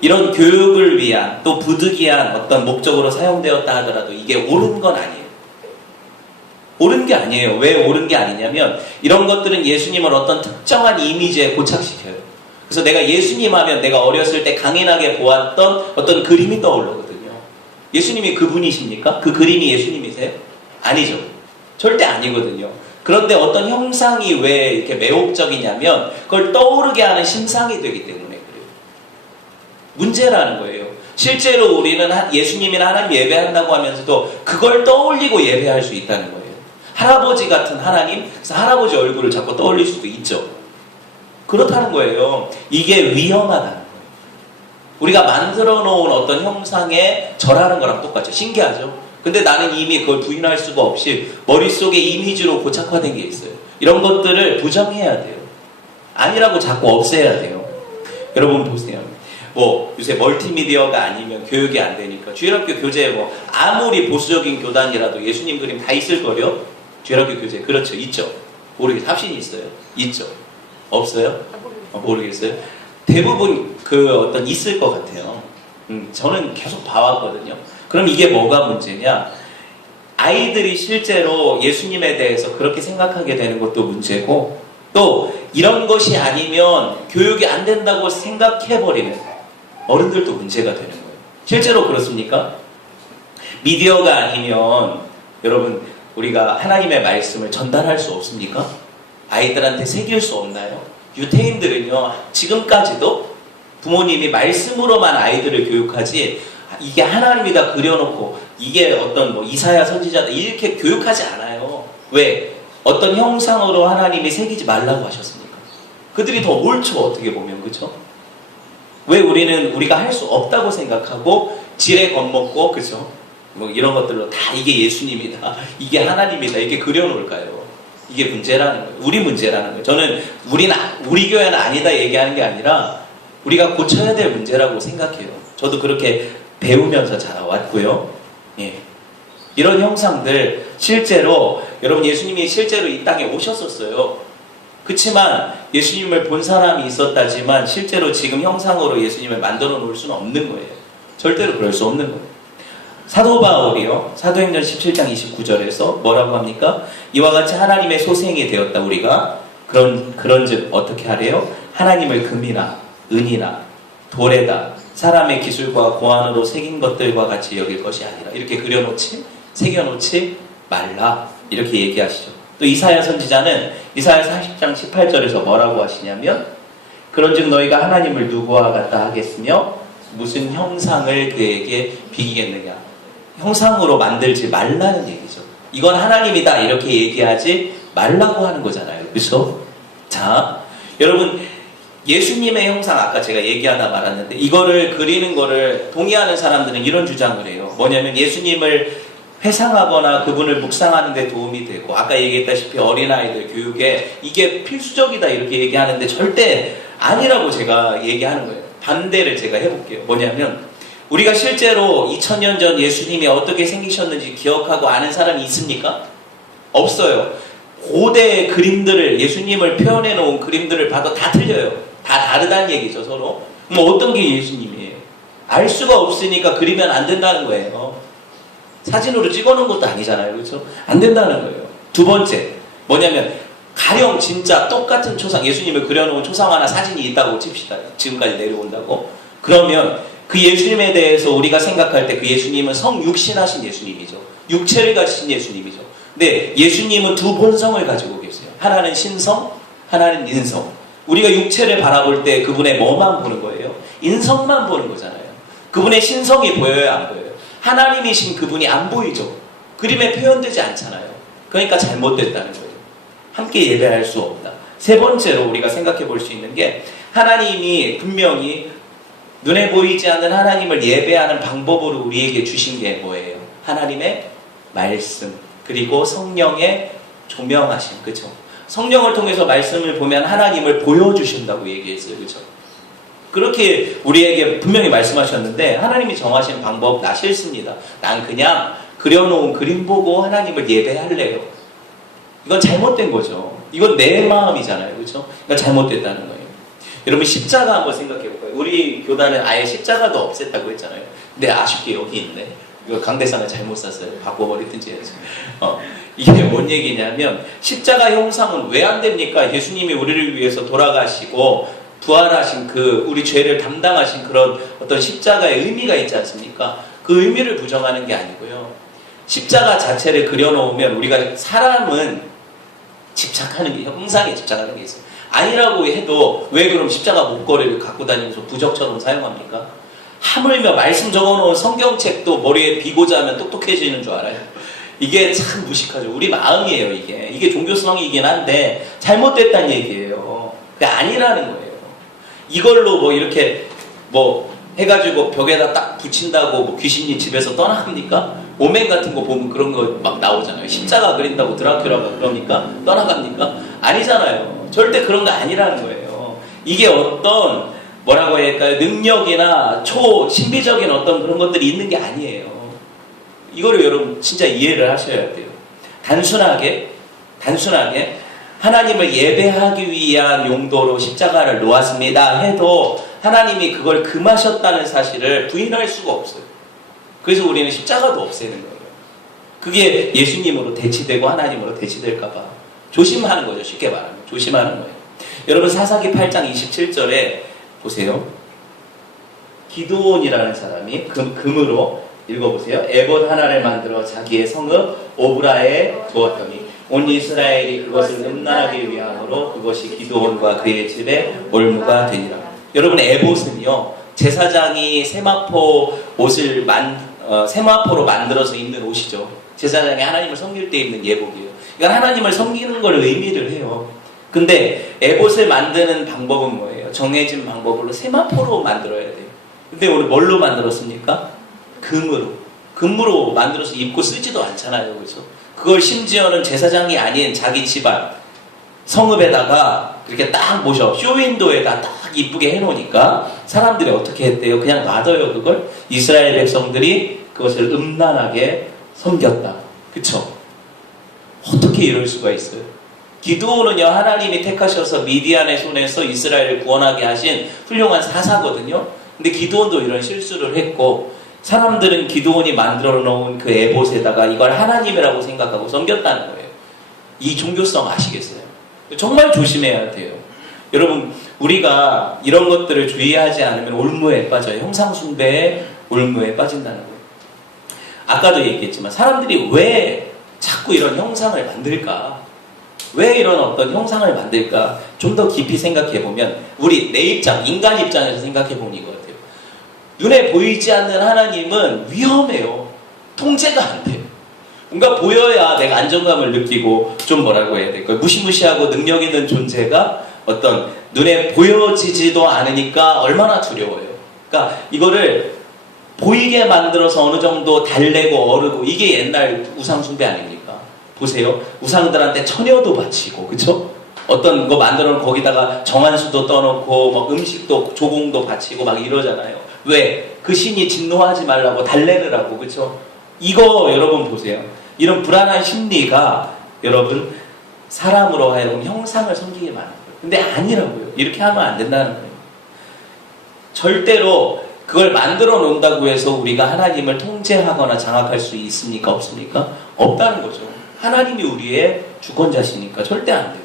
이런 교육을 위한 또 부득이한 어떤 목적으로 사용되었다 하더라도 이게 옳은 건 아니에요. 옳은 게 아니에요. 왜 옳은 게 아니냐면 이런 것들은 예수님을 어떤 특정한 이미지에 고착시켜요. 그래서 내가 예수님 하면 내가 어렸을 때 강인하게 보았던 어떤 그림이 떠오르거든요. 예수님이 그분이십니까? 그 그림이 예수님이세요? 아니죠. 절대 아니거든요. 그런데 어떤 형상이 왜 이렇게 매혹적이냐면 그걸 떠오르게 하는 심상이 되기 때문에 그래요. 문제라는 거예요. 실제로 우리는 예수님이나 하나님 예배한다고 하면서도 그걸 떠올리고 예배할 수 있다는 거예요. 할아버지 같은 하나님, 그래서 할아버지 얼굴을 자꾸 떠올릴 수도 있죠. 그렇다는 거예요. 이게 위험하다는 거예요. 우리가 만들어 놓은 어떤 형상에 절하는 거랑 똑같죠. 신기하죠? 근데 나는 이미 그걸 부인할 수가 없이 머릿속에 이미지로 고착화된 게 있어요. 이런 것들을 부정해야 돼요. 아니라고 자꾸 없애야 돼요. 여러분 보세요. 뭐 요새 멀티미디어가 아니면 교육이 안 되니까 주일학교 교재에 뭐 아무리 보수적인 교단이라도 예수님 그림 다 있을걸요? 주일학교 교재. 그렇죠. 있죠. 모르겠어요. 합신이 있어요. 있죠. 없어요? 모르겠어요. 대부분 그 어떤 있을 것 같아요. 저는 계속 봐왔거든요. 그럼 이게 뭐가 문제냐? 아이들이 실제로 예수님에 대해서 그렇게 생각하게 되는 것도 문제고, 또 이런 것이 아니면 교육이 안 된다고 생각해버리는 어른들도 문제가 되는 거예요. 실제로 그렇습니까? 미디어가 아니면 여러분 우리가 하나님의 말씀을 전달할 수 없습니까? 아이들한테 새길 수 없나요? 유태인들은요, 지금까지도 부모님이 말씀으로만 아이들을 교육하지 이게 하나님이다 그려놓고 이게 어떤 뭐 이사야 선지자다 이렇게 교육하지 않아요. 왜? 어떤 형상으로 하나님이 새기지 말라고 하셨습니까? 그들이 더 옳죠. 어떻게 보면. 그렇죠? 왜 우리가 할 수 없다고 생각하고 지레 겁먹고, 그렇죠? 뭐 이런 것들로 다 이게 예수님이다, 이게 하나님이다 이렇게 그려놓을까요? 이게 문제라는 거예요. 우리 문제라는 거예요. 저는 우리 교회는 아니다 얘기하는 게 아니라 우리가 고쳐야 될 문제라고 생각해요. 저도 그렇게 배우면서 자라왔고요. 예. 이런 형상들 실제로 여러분 예수님이 실제로 이 땅에 오셨었어요. 그렇지만 예수님을 본 사람이 있었다지만 실제로 지금 형상으로 예수님을 만들어 놓을 수는 없는 거예요. 절대로 그럴 수 없는 거예요. 사도 바울이요, 사도행전 17장 29절에서 뭐라고 합니까? 이와 같이 하나님의 소생이 되었다 우리가 그런즉 어떻게 하래요? 하나님을 금이나 은이나 돌에다 사람의 기술과 고안으로 새긴 것들과 같이 여길 것이 아니라 이렇게 새겨놓지 말라 이렇게 얘기하시죠. 또 이사야 선지자는 이사야 40장 18절에서 뭐라고 하시냐면 그런즉 너희가 하나님을 누구와 같다 하겠으며 무슨 형상을 그에게 비기겠느냐. 형상으로 만들지 말라는 얘기죠. 이건 하나님이다 이렇게 얘기하지 말라고 하는 거잖아요. 그렇죠? 자, 여러분 예수님의 형상 아까 제가 얘기하다 말았는데 이거를 그리는 거를 동의하는 사람들은 이런 주장을 해요. 뭐냐면 예수님을 회상하거나 그분을 묵상하는 데 도움이 되고 아까 얘기했다시피 어린아이들 교육에 이게 필수적이다 이렇게 얘기하는데 절대 아니라고 제가 얘기하는 거예요. 반대를 제가 해볼게요. 뭐냐면 우리가 실제로 2000년 전 예수님이 어떻게 생기셨는지 기억하고 아는 사람이 있습니까? 없어요. 고대 그림들을 예수님을 표현해 놓은 그림들을 봐도 다 틀려요. 다 다르다는 얘기죠. 서로. 뭐 어떤 게 예수님이에요? 알 수가 없으니까 그리면 안 된다는 거예요. 사진으로 찍어놓은 것도 아니잖아요. 그렇죠? 안 된다는 거예요. 두 번째 뭐냐면 가령 진짜 똑같은 초상, 예수님을 그려놓은 초상 하나 사진이 있다고 칩시다. 지금까지 내려온다고. 그러면 그 예수님에 대해서 우리가 생각할 때 그 예수님은 성육신하신 예수님이죠. 육체를 가지신 예수님이죠. 근데 예수님은 두 본성을 가지고 계세요. 하나는 신성, 하나는 인성. 우리가 육체를 바라볼 때 그분의 뭐만 보는 거예요? 인성만 보는 거잖아요. 그분의 신성이 보여요, 안 보여요? 하나님이신 그분이 안 보이죠. 그림에 표현되지 않잖아요. 그러니까 잘못됐다는 거예요. 함께 예배할 수 없다. 세 번째로 우리가 생각해 볼 수 있는 게 하나님이 분명히 눈에 보이지 않는 하나님을 예배하는 방법으로 우리에게 주신 게 뭐예요? 하나님의 말씀 그리고 성령의 조명하심. 그렇죠? 성령을 통해서 말씀을 보면 하나님을 보여주신다고 얘기했어요. 그렇죠? 그렇게 우리에게 분명히 말씀하셨는데 하나님이 정하신 방법 나 싫습니다. 난 그냥 그려놓은 그림 보고 하나님을 예배할래요. 이건 잘못된 거죠. 이건 내 마음이잖아요. 그렇죠? 이건 잘못됐다는 거예요. 여러분 십자가 한번 생각해 볼까요? 우리 교단은 아예 십자가도 없앴다고 했잖아요. 근데 아쉽게 여기 있네. 이거 강대상을 잘못 샀어요. 바꿔버리든지 해야지. 이게 뭔 얘기냐면 십자가 형상은 왜 안 됩니까? 예수님이 우리를 위해서 돌아가시고 부활하신 그 우리 죄를 담당하신 그런 어떤 십자가의 의미가 있지 않습니까? 그 의미를 부정하는 게 아니고요. 십자가 자체를 그려놓으면 우리가 사람은 집착하는 게 형상에 집착하는 게 있어요. 아니라고 해도 왜 그럼 십자가 목걸이를 갖고 다니면서 부적처럼 사용합니까? 하물며 말씀 적어놓은 성경책도 머리에 비고자 하면 똑똑해지는 줄 알아요. 이게 참 무식하죠. 우리 마음이에요. 이게 종교성이긴 한데 잘못됐다는 얘기예요. 그게 아니라는 거예요. 이걸로 뭐 이렇게 뭐 해가지고 벽에다 딱 붙인다고 뭐 귀신이 집에서 떠나갑니까? 오멘 같은 거 보면 그런 거 막 나오잖아요. 십자가 그린다고 드라큘라가 그러니까 떠나갑니까? 아니잖아요. 절대 그런 거 아니라는 거예요. 이게 어떤 뭐라고 해야 할까요? 능력이나 초신비적인 어떤 그런 것들이 있는 게 아니에요. 이거를 여러분 진짜 이해를 하셔야 돼요. 단순하게 하나님을 예배하기 위한 용도로 십자가를 놓았습니다 해도 하나님이 그걸 금하셨다는 사실을 부인할 수가 없어요. 그래서 우리는 십자가도 없애는 거예요. 그게 예수님으로 대치되고 하나님으로 대치될까봐 조심하는 거죠. 쉽게 말하면 조심하는 거예요. 여러분 사사기 8장 27절에 보세요. 기드온이라는 사람이 금으로 읽어보세요. 에봇 하나를 만들어 자기의 성읍 오브라에 두었더니 온 이스라엘이 그것을 음란하기 위함으로 그것이 기드온과 그의 집에 올무가 되니라. 여러분 에봇은요 제사장이 세마포 옷을 세마포로 만들어서 입는 옷이죠. 제사장이 하나님을 섬길 때 입는 예복이에요. 그러니까 하나님을 섬기는 걸 의미를 해요. 근데 에봇을 만드는 방법은 뭐예요? 정해진 방법으로 세마포로 만들어야 돼요. 근데 오늘 뭘로 만들었습니까? 금으로 만들어서 입고 쓰지도 않잖아요. 그래서 그걸 심지어는 제사장이 아닌 자기 집안 성읍에다가 이렇게 딱 모셔 쇼윈도에다 딱 이쁘게 해놓으니까 사람들이 어떻게 했대요? 그냥 놔둬요. 그걸 이스라엘 백성들이 그것을 음란하게 섬겼다. 그쵸? 어떻게 이럴 수가 있어요? 기드온은요 하나님이 택하셔서 미디안의 손에서 이스라엘을 구원하게 하신 훌륭한 사사거든요. 근데 기드온도 이런 실수를 했고 사람들은 기드온이 만들어 놓은 그 에봇에다가 이걸 하나님이라고 생각하고 섬겼다는 거예요. 이 종교성 아시겠어요? 정말 조심해야 돼요. 여러분 우리가 이런 것들을 주의하지 않으면 올무에 빠져요. 형상숭배의 올무에 빠진다는 거예요. 아까도 얘기했지만 사람들이 왜 자꾸 이런 형상을 만들까? 왜 이런 어떤 형상을 만들까? 좀 더 깊이 생각해보면 우리 내 입장, 인간 입장에서 생각해보면 이거 같아요. 눈에 보이지 않는 하나님은 위험해요. 통제가 안 돼요. 뭔가 보여야 내가 안정감을 느끼고 좀 뭐라고 해야 될까요? 무시무시하고 능력 있는 존재가 어떤 눈에 보여지지도 않으니까 얼마나 두려워요. 그러니까 이거를 보이게 만들어서 어느 정도 달래고 어르고 이게 옛날 우상숭배 아닙니까? 보세요. 우상들한테 처녀도 바치고 그쵸? 어떤 거 만들어 놓고 거기다가 정한수도 떠놓고 뭐 음식도 조공도 바치고 막 이러잖아요. 왜? 그 신이 진노하지 말라고 달래느라고 그쵸? 이거 여러분 보세요. 이런 불안한 심리가 여러분 사람으로 하여금 형상을 섬기게 만든 거예요. 근데 아니라고요. 이렇게 하면 안 된다는 거예요. 절대로 그걸 만들어 놓는다고 해서 우리가 하나님을 통제하거나 장악할 수 있습니까? 없습니까? 없다는 거죠. 하나님이 우리의 주권자시니까 절대 안 돼요.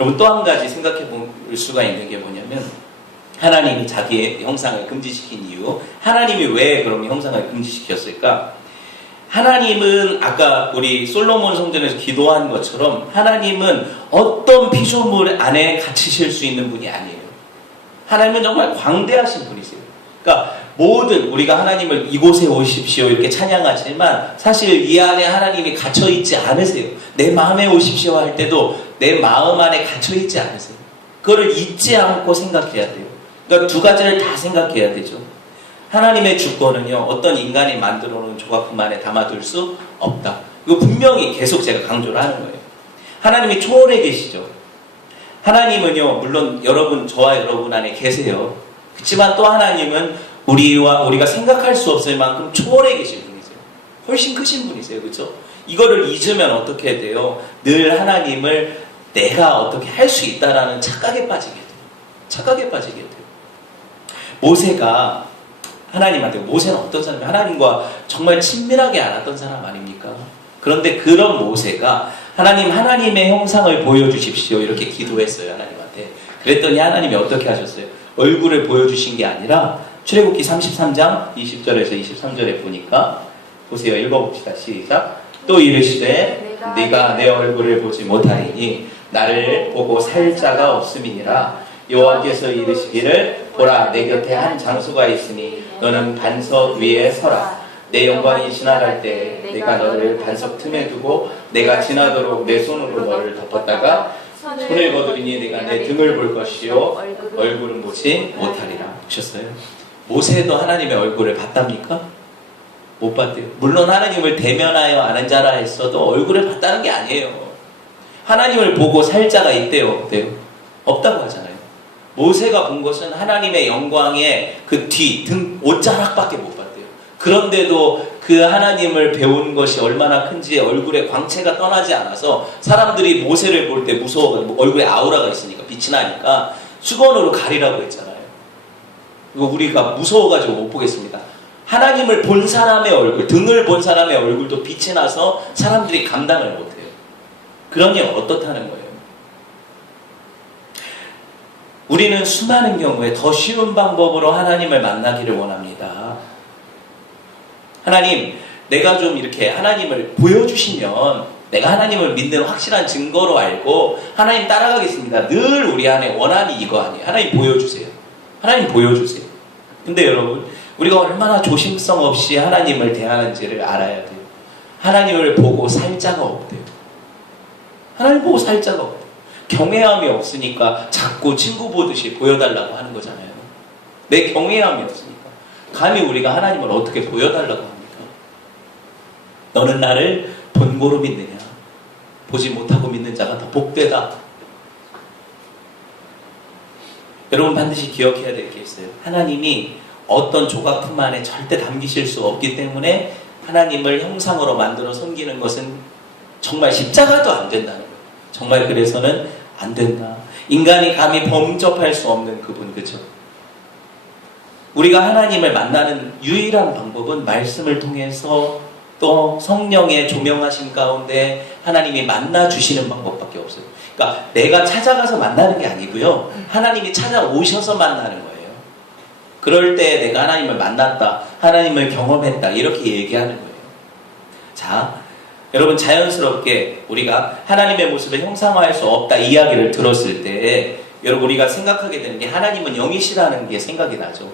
여러분 또 한 가지 생각해 볼 수가 있는 게 뭐냐면 하나님이 자기의 형상을 금지시킨 이유 하나님이 왜 그럼 형상을 금지시켰을까? 하나님은 아까 우리 솔로몬 성전에서 기도한 것처럼 하나님은 어떤 피조물 안에 갇히실 수 있는 분이 아니에요. 하나님은 정말 광대하신 분이세요. 그러니까 모든 우리가 하나님을 이곳에 오십시오 이렇게 찬양하지만 사실 이 안에 하나님이 갇혀있지 않으세요. 내 마음에 오십시오 할 때도 내 마음 안에 갇혀있지 않으세요. 그거를 잊지 않고 생각해야 돼요. 그러니까 두 가지를 다 생각해야 되죠. 하나님의 주권은요 어떤 인간이 만들어 놓은 조각품 안에 담아둘 수 없다. 이거 분명히 계속 제가 강조를 하는 거예요. 하나님이 초월해 계시죠. 하나님은요, 물론 여러분, 저와 여러분 안에 계세요. 그렇지만 또 하나님은 우리가 생각할 수 없을 만큼 초월해 계신 분이세요. 훨씬 크신 분이세요. 그렇죠? 이거를 잊으면 어떻게 돼요? 늘 하나님을 내가 어떻게 할 수 있다라는 착각에 빠지게 돼요. 착각에 빠지게 돼요. 모세가 하나님한테, 모세는 어떤 사람이 하나님과 정말 친밀하게 알았던 사람 아닙니까? 그런데 그런 모세가 하나님의 형상을 보여주십시오 이렇게 기도했어요. 하나님한테. 그랬더니 하나님이 어떻게 하셨어요? 얼굴을 보여주신 게 아니라 출애굽기 33장 20절에서 23절에 보니까 보세요. 읽어봅시다. 시작. 또 이르시되 네가 내 얼굴을 보지 못하리니 나를 보고 살 자가 없음이니라. 여호와께서 이르시기를 보라 내 곁에 한 장소가 있으니 너는 반석 위에 서라. 내 영광이 지나갈 때 내가 너를 반석 틈에 두고 내가 지나도록 내 손으로 너를 덮었다가 손을 거두리니 내가 내 등을 볼 것이요 얼굴은 보지 못하리라. 보셨어요? 모세도 하나님의 얼굴을 봤답니까? 못 봤대요. 물론 하나님을 대면하여 아는 자라 했어도 얼굴을 봤다는 게 아니에요. 하나님을 보고 살 자가 있대요, 없대요? 없다고 하잖아요. 모세가 본 것은 하나님의 영광의 그 뒤, 등, 옷자락밖에 못 봤대요. 그런데도 그 하나님을 배운 것이 얼마나 큰지 얼굴에 광채가 떠나지 않아서 사람들이 모세를 볼 때 무서워, 얼굴에 아우라가 있으니까 빛이 나니까 수건으로 가리라고 했잖아요. 이거 우리가 무서워가지고 못 보겠습니다. 하나님을 본 사람의 얼굴, 등을 본 사람의 얼굴도 빛이 나서 사람들이 감당을 못해요. 그러니 어떻다는 거예요? 우리는 수많은 경우에 더 쉬운 방법으로 하나님을 만나기를 원합니다. 하나님, 내가 좀 이렇게 하나님을 보여주시면 내가 하나님을 믿는 확실한 증거로 알고 하나님 따라가겠습니다. 늘 우리 안에 원함이 이거 아니에요. 하나님 보여주세요. 하나님 보여주세요. 근데 여러분, 우리가 얼마나 조심성 없이 하나님을 대하는지를 알아야 돼요. 하나님을 보고 살 자가 없대요. 하나님 보고 살 자가 없대요. 경외함이 없으니까 자꾸 친구 보듯이 보여달라고 하는 거잖아요. 내 경외함이 없으니까. 감히 우리가 하나님을 어떻게 보여달라고 합니까? 너는 나를 본고로 믿느냐? 보지 못하고 믿는 자가 더 복되다. 여러분 반드시 기억해야 될 게 있어요. 하나님이 어떤 조각품 안에 절대 담기실 수 없기 때문에 하나님을 형상으로 만들어 섬기는 것은 정말 십자가도 안 된다는 거예요. 정말 그래서는 안 된다. 인간이 감히 범접할 수 없는 그분, 그죠? 우리가 하나님을 만나는 유일한 방법은 말씀을 통해서 또 성령의 조명하심 가운데 하나님이 만나주시는 방법밖에 없어요. 그러니까 내가 찾아가서 만나는 게 아니고요. 하나님이 찾아오셔서 만나는 거예요. 그럴 때 내가 하나님을 만났다, 하나님을 경험했다 이렇게 얘기하는 거예요. 자, 여러분 자연스럽게 우리가 하나님의 모습을 형상화할 수 없다 이야기를 들었을 때 여러분 우리가 생각하게 되는 게 하나님은 영이시라는 게 생각이 나죠.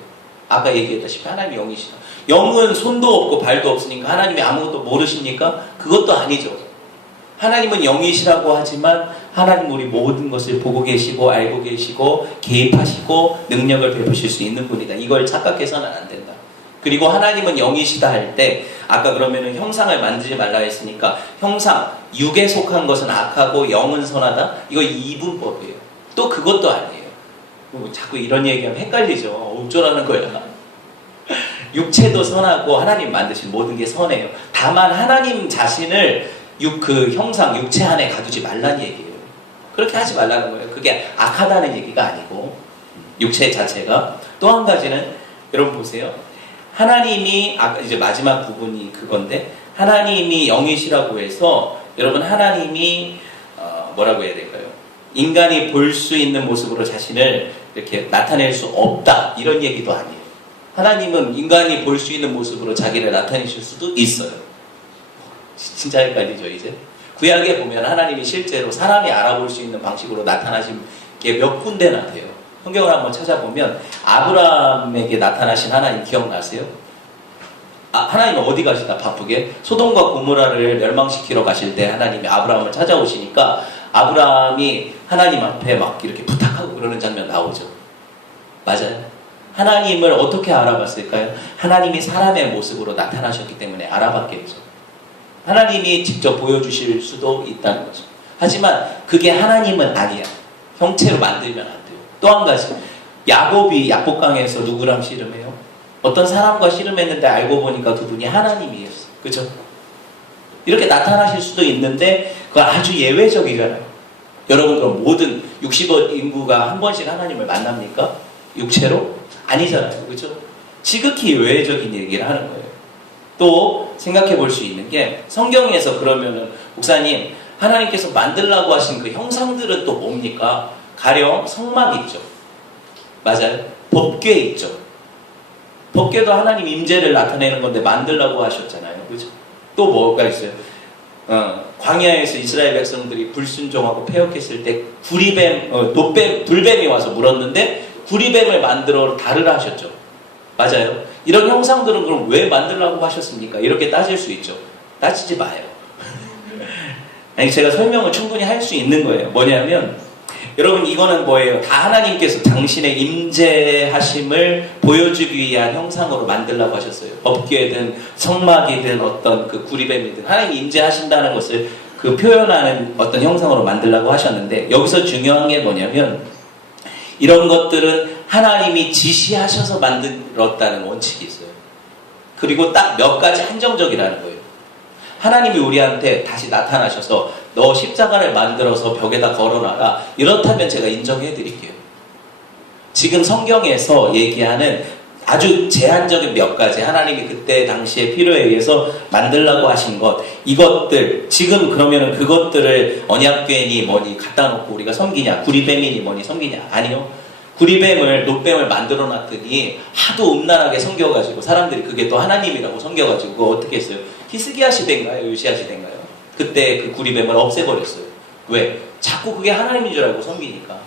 아까 얘기했다시피 하나님이 영이시다. 영은 손도 없고 발도 없으니까 하나님이 아무것도 모르십니까? 그것도 아니죠. 하나님은 영이시라고 하지만 하나님은 우리 모든 것을 보고 계시고 알고 계시고 개입하시고 능력을 베푸실 수 있는 분이다. 이걸 착각해서는 안 된다. 그리고 하나님은 영이시다 할 때 아까 그러면은 형상을 만지지 말라 했으니까 형상, 육에 속한 것은 악하고 영은 선하다? 이거 이분법이에요. 또 그것도 아니에요. 자꾸 이런 얘기하면 헷갈리죠. 어쩌라는 거야. 육체도 선하고 하나님 만드신 모든 게 선해요. 다만 하나님 자신을 그 형상, 육체 안에 가두지 말라는 얘기예요. 그렇게 하지 말라는 거예요. 그게 악하다는 얘기가 아니고 육체 자체가. 또 한 가지는 여러분 보세요. 하나님이 아까 이제 마지막 부분이 그건데 하나님이 영이시라고 해서 여러분 하나님이 뭐라고 해야 될까요? 인간이 볼 수 있는 모습으로 자신을 이렇게 나타낼 수 없다 이런 얘기도 아니에요. 하나님은 인간이 볼 수 있는 모습으로 자기를 나타내실 수도 있어요. 진짜 헷갈리죠 이제? 구약에 보면 하나님이 실제로 사람이 알아볼 수 있는 방식으로 나타나신 게 몇 군데나 돼요. 성경을 한번 찾아보면 아브라함에게 나타나신 하나님 기억나세요? 하나님은 어디 가시다 바쁘게? 소돔과 고모라를 멸망시키러 가실 때 하나님이 아브라함을 찾아오시니까 아브라함이 하나님 앞에 막 이렇게 부탁하고 그러는 장면 나오죠. 맞아요. 하나님을 어떻게 알아봤을까요? 하나님이 사람의 모습으로 나타나셨기 때문에 알아봤겠죠. 하나님이 직접 보여주실 수도 있다는 거죠. 하지만 그게 하나님은 아니야. 형체로 만들면 안 돼요. 또 한 가지, 야곱이 약복강에서 누구랑 씨름해요? 어떤 사람과 씨름했는데 알고 보니까 그분이 하나님이었어. 그죠? 이렇게 나타나실 수도 있는데 그건 아주 예외적이잖아요. 여러분, 그럼 모든 60억 인구가 한 번씩 하나님을 만납니까? 육체로? 아니잖아요. 그죠? 지극히 예외적인 얘기를 하는 거예요. 또 생각해 볼 수 있는 게, 성경에서 그러면은 목사님, 하나님께서 만들라고 하신 그 형상들은 또 뭡니까? 가령 성막 있죠. 맞아요. 법궤 있죠. 법궤도 하나님 임재를 나타내는 건데 만들라고 하셨잖아요. 그죠? 또 뭐가 있어요? 광야에서 이스라엘 백성들이 불순종하고 패역했을 때 불뱀이 와서 물었는데 구리뱀을 만들어 달을 하셨죠. 맞아요. 이런 형상들은 그럼 왜 만들라고 하셨습니까? 이렇게 따질 수 있죠. 따지지 마요. 아니, 제가 설명을 충분히 할 수 있는 거예요. 뭐냐면, 여러분, 이거는 뭐예요? 다 하나님께서 당신의 임재하심을 보여주기 위한 형상으로 만들라고 하셨어요. 법궤든 성막이든 어떤 그 구리뱀이든 하나님이 임재하신다는 것을 그 표현하는 어떤 형상으로 만들라고 하셨는데, 여기서 중요한 게 뭐냐면, 이런 것들은 하나님이 지시하셔서 만들었다는 원칙이 있어요. 그리고 딱 몇 가지 한정적이라는 거예요. 하나님이 우리한테 다시 나타나셔서 너 십자가를 만들어서 벽에다 걸어놔라, 이렇다면 제가 인정해 드릴게요. 지금 성경에서 얘기하는 아주 제한적인 몇 가지, 하나님이 그때 당시에 필요에 의해서 만들라고 하신 것, 이것들, 지금 그러면은 그것들을 언약궤니 뭐니 갖다 놓고 우리가 섬기냐, 구리뱀이니 뭐니 섬기냐? 아니요. 구리뱀을, 놋뱀을 만들어 놨더니 하도 음란하게 섬겨가지고 사람들이 그게 또 하나님이라고 섬겨가지고 그거 어떻게 했어요? 히스기야 시대인가요? 요시야 시대인가요? 그때 그 구리뱀을 없애버렸어요. 왜? 자꾸 그게 하나님인 줄 알고 섬기니까.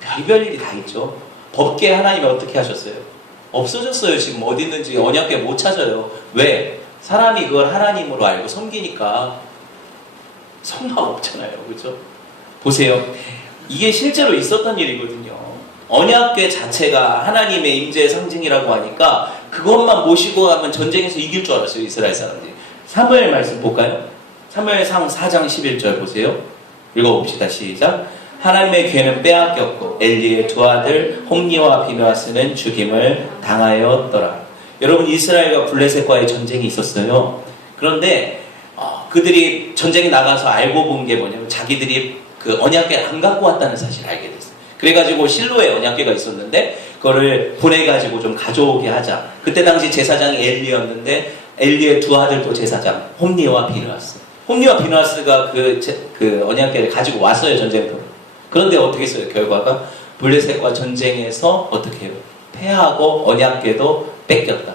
별별 일이 다 있죠. 법계 하나님이 어떻게 하셨어요? 없어졌어요. 지금 어디 있는지 언약궤 못 찾아요. 왜? 사람이 그걸 하나님으로 알고 섬기니까. 성막 없잖아요. 그렇죠? 보세요. 이게 실제로 있었던 일이거든요. 언약궤 자체가 하나님의 임재의 상징이라고 하니까 그것만 모시고 가면 전쟁에서 이길 줄 알았어요. 이스라엘 사람들이. 사무엘 말씀 볼까요? 사무엘상 4장 11절 보세요. 읽어봅시다. 시작. 하나님의 궤는 빼앗겼고 엘리의 두 아들 홈니와 비느하스는 죽임을 당하였더라. 여러분, 이스라엘과 블레셋과의 전쟁이 있었어요. 그런데 그들이 전쟁에 나가서 알고 본 게 뭐냐면 자기들이 그 언약궤를 안 갖고 왔다는 사실을 알게 됐어요. 그래가지고 실로에 언약궤가 있었는데 그거를 보내가지고 좀 가져오게 하자. 그때 당시 제사장이 엘리였는데 엘리의 두 아들도 제사장, 홈니와 비느하스. 홈니와 비느하스가 그 언약궤를 가지고 왔어요, 전쟁터로. 그런데 어떻게 했어요? 결과가 블레셋과 전쟁에서 어떻게 해요? 패하고 언약궤도 뺏겼다.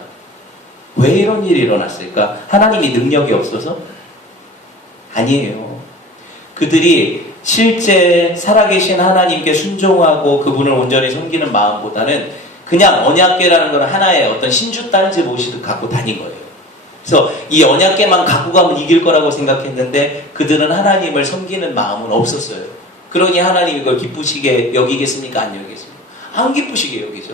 왜 이런 일이 일어났을까? 하나님이 능력이 없어서? 아니에요. 그들이 실제 살아계신 하나님께 순종하고 그분을 온전히 섬기는 마음보다는 그냥 언약궤라는 건 하나의 어떤 신주단지 모시듯 갖고 다닌 거예요. 그래서 이 언약궤만 갖고 가면 이길 거라고 생각했는데 그들은 하나님을 섬기는 마음은 없었어요. 그러니 하나님이 그걸 기쁘시게 여기겠습니까? 안 여기겠습니까? 안 기쁘시게 여기죠.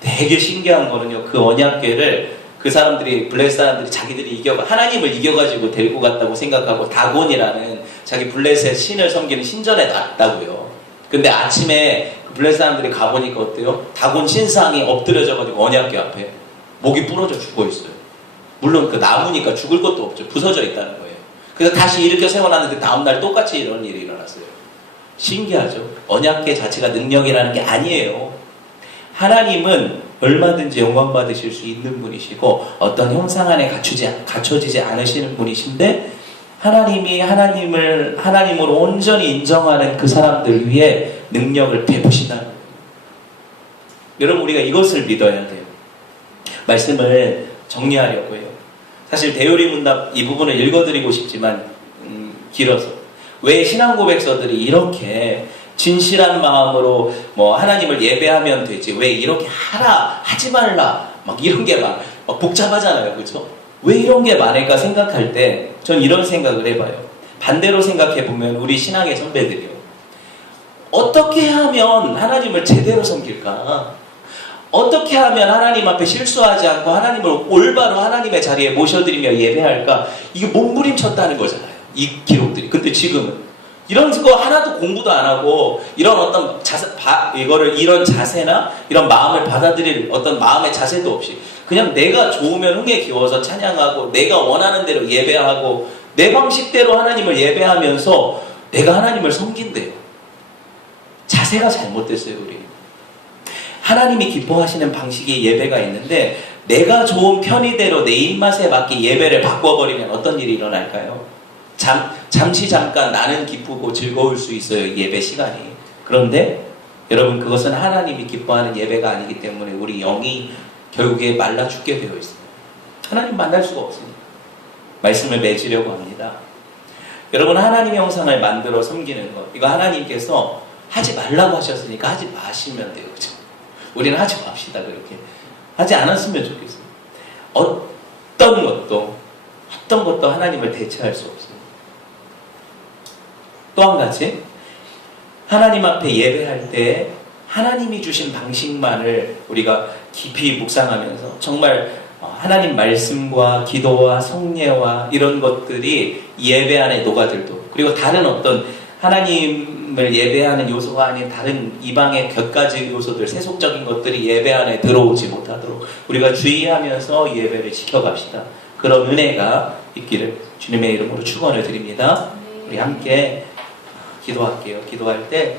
되게 신기한 거는요, 그 언약궤를 그 사람들이, 블레셋 사람들이 자기들이 하나님을 이겨가지고 데리고 갔다고 생각하고 다곤이라는 자기 블레셋 신을 섬기는 신전에 놨다고요. 근데 아침에 블레셋 사람들이 가보니까 어때요? 다곤 신상이 엎드려져가지고 언약궤 앞에 목이 부러져 죽어 있어요. 물론 그 나무니까 죽을 것도 없죠. 부서져 있다는 거예요. 그래서 다시 일으켜 세워놨는데 다음날 똑같이 이런 일이 일어났어요. 신기하죠? 언약궤 자체가 능력이라는 게 아니에요. 하나님은 얼마든지 영광 받으실 수 있는 분이시고 어떤 형상 안에 갖춰지지 않으시는 분이신데 하나님이 하나님으로 온전히 인정하는 그 사람들 위해 능력을 베푸신다는 거예요. 여러분, 우리가 이것을 믿어야 돼요. 말씀을 정리하려고 해요. 사실 대요리 문답 이 부분을 읽어드리고 싶지만 길어서 왜 신앙 고백서들이 이렇게 진실한 마음으로 뭐 하나님을 예배하면 되지 왜 이렇게 하라 하지 말라 막 이런 게 막 복잡하잖아요. 그렇죠? 왜 이런 게 많을까 생각할 때 전 이런 생각을 해봐요. 반대로 생각해보면 우리 신앙의 선배들이요, 어떻게 하면 하나님을 제대로 섬길까? 어떻게 하면 하나님 앞에 실수하지 않고 하나님을 올바로 하나님의 자리에 모셔드리며 예배할까? 이게 몸부림쳤다는 거잖아요, 이 기록들이. 근데 지금은 이런 거 하나도 공부도 안 하고 이런 어떤 이런 자세나 이런 마음을 받아들일 어떤 마음의 자세도 없이 그냥 내가 좋으면 흥에 기워서 찬양하고 내가 원하는 대로 예배하고 내 방식대로 하나님을 예배하면서 내가 하나님을 섬긴대요. 자세가 잘못됐어요, 우리. 하나님이 기뻐하시는 방식의 예배가 있는데 내가 좋은 편의대로 내 입맛에 맞게 예배를 바꿔버리면 어떤 일이 일어날까요? 잠시 잠깐 나는 기쁘고 즐거울 수 있어요, 예배 시간이. 그런데 여러분, 그것은 하나님이 기뻐하는 예배가 아니기 때문에 우리 영이 결국에 말라 죽게 되어 있습니다. 하나님 만날 수가 없습니다. 말씀을 맺으려고 합니다. 여러분, 하나님의 형상을 만들어 섬기는 것, 이거 하나님께서 하지 말라고 하셨으니까 하지 마시면 돼요. 그죠? 우리는 하지 맙시다. 그렇게 하지 않았으면 좋겠어요. 어떤 것도 하나님을 대체할 수 없어요. 또 한 가지, 하나님 앞에 예배할 때 하나님이 주신 방식만을 우리가 깊이 묵상하면서 정말 하나님 말씀과 기도와 성례와 이런 것들이 예배 안에 녹아들도록, 그리고 다른 어떤 하나님을 예배하는 요소가 아닌 다른 이방의 몇 가지 요소들, 세속적인 것들이 예배 안에 들어오지 못하도록 우리가 주의하면서 예배를 지켜갑시다. 그런 은혜가 있기를 주님의 이름으로 축원을 드립니다. 우리 함께 기도할게요. 기도할 때